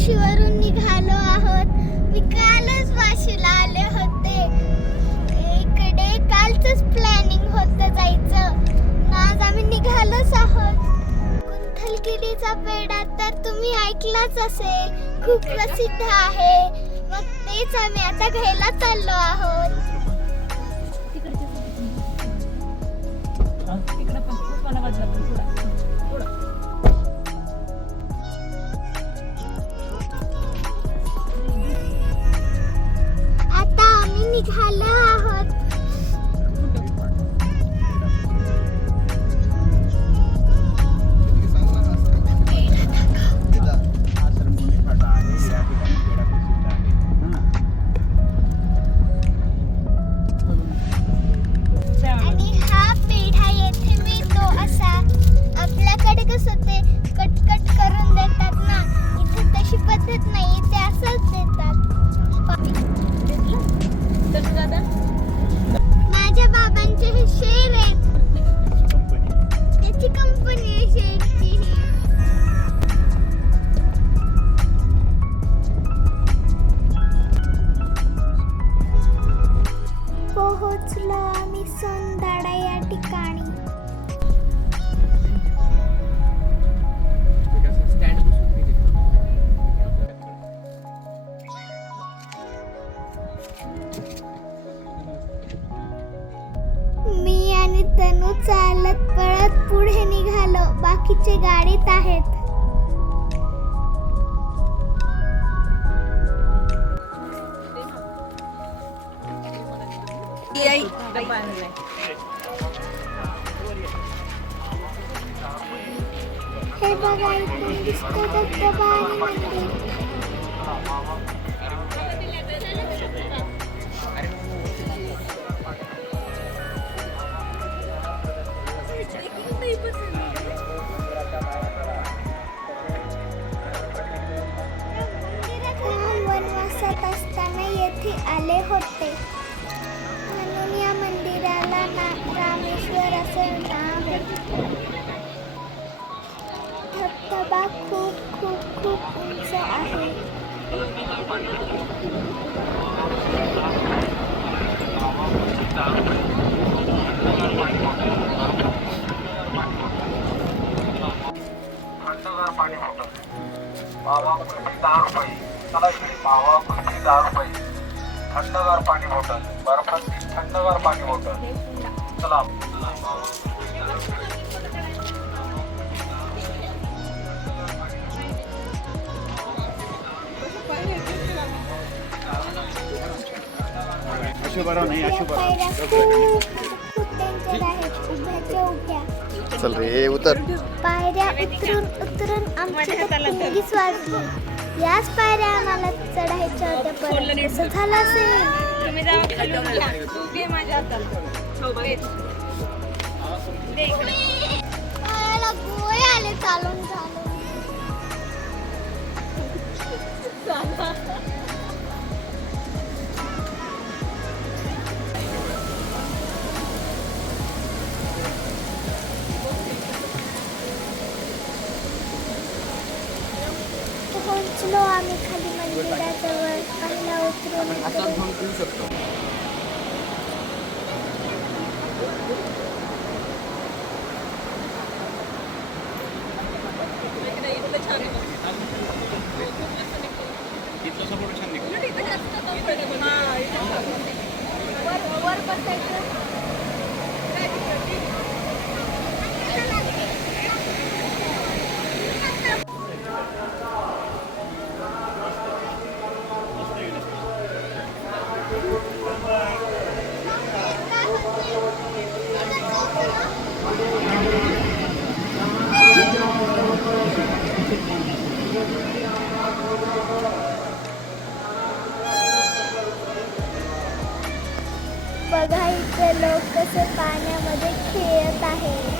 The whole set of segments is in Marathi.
वाशीवरून निघालो आहोत. मी कालच वाशीला आले होते. इकडे कालच प्लॅनिंग होतं जायचं. आज आम्ही निघालोच आहोत. गुंथलगिरीचा पेढा तर तुम्ही ऐकलाच असेल. खूप प्रसिद्ध आहे. मग तेच आम्ही आता घ्यायला चाललो आहोत. तिकडे आम्ही पोहोचलो आम्ही सोनदाडा या ठिकाणी. मी आणि तनू चालत पळत पुढे निघालो. बाकीचे गाडीत आहेत. डब्बा आणलाय हे बघा इथून दिसतो धबधबा आणि मंदिर राम उंच आहे थंडगार पाणी होतं पावा कुल्फी दहा रुपये. चला इकडे कुल्फी दहा रुपये थंडगार पाणी बॉटल बर्फाची थंडगार पाणी बॉटल चला. नाही अशोभराव. चल रे उतर. पायऱ्या उतरून उतरून आमची वाजली. याच पायऱ्या आम्हाला चढायच्या होत्या परत. कसं झालं असेल. तुम्ही जा पोहोचलो आम्ही खाली मंदिराजवळ पहिला उतरून इकडे. वर वर बसायचं बघा इथे लोक कसे पाण्यामध्ये खेळत आहेत.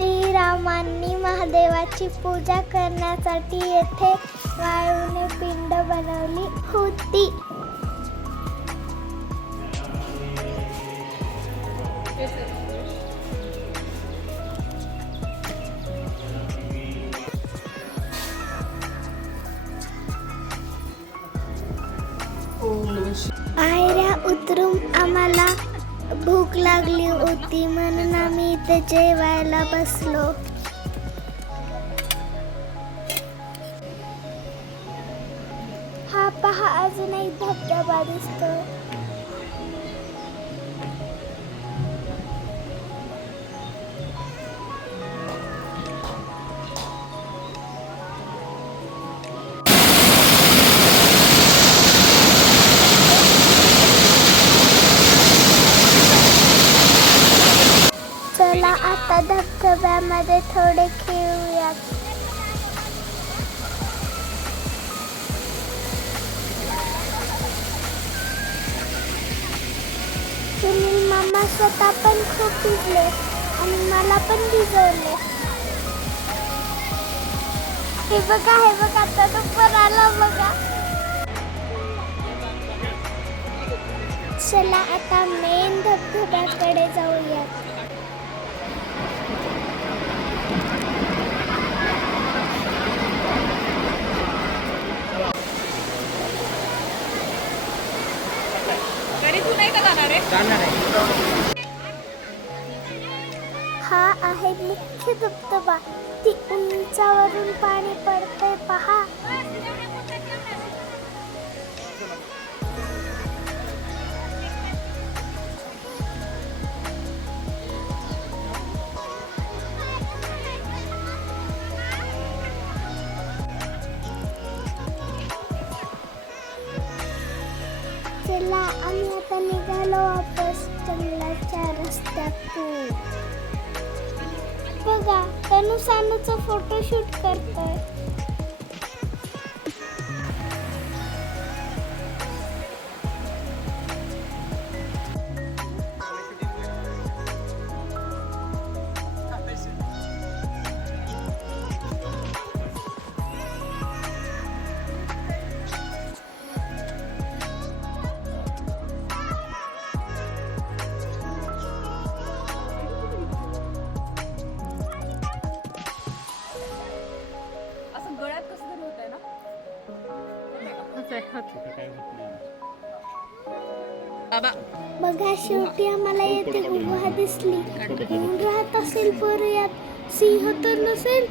श्रीरामांनी महादेवाची पूजा करण्यासाठी येथे वाळूने पिंड बनवली होती. पायऱ्या उतरून आम्हाला भूक लागली होती म्हणून आम्ही इथे जेवायला बसलो. हा पहा अजून एक धबधबा दिसतो चला आता धबधब्यामध्ये थोडे खेळूयात. सुनील मामा स्वतः पण खूप भिजले आणि मला पण भिजवले. हे बघा हे बघा आता तो पण आला बघा. चला आता मेन धबधब्याकडे जाऊयात तरी तू नाही का जाणार आहे जाणार आहे हा आहे मुख्य धबधबा. ती उंचावरून पाणी पडतंय पहा. चला आम्ही वापस रस्त्यातून. बघा तनु फोटोशूट करतोय बाबा. बघा शेवटी आम्हाला येथे गुहा दिसली. कोण राहत असेल बरं यात सिंह तर नसेल.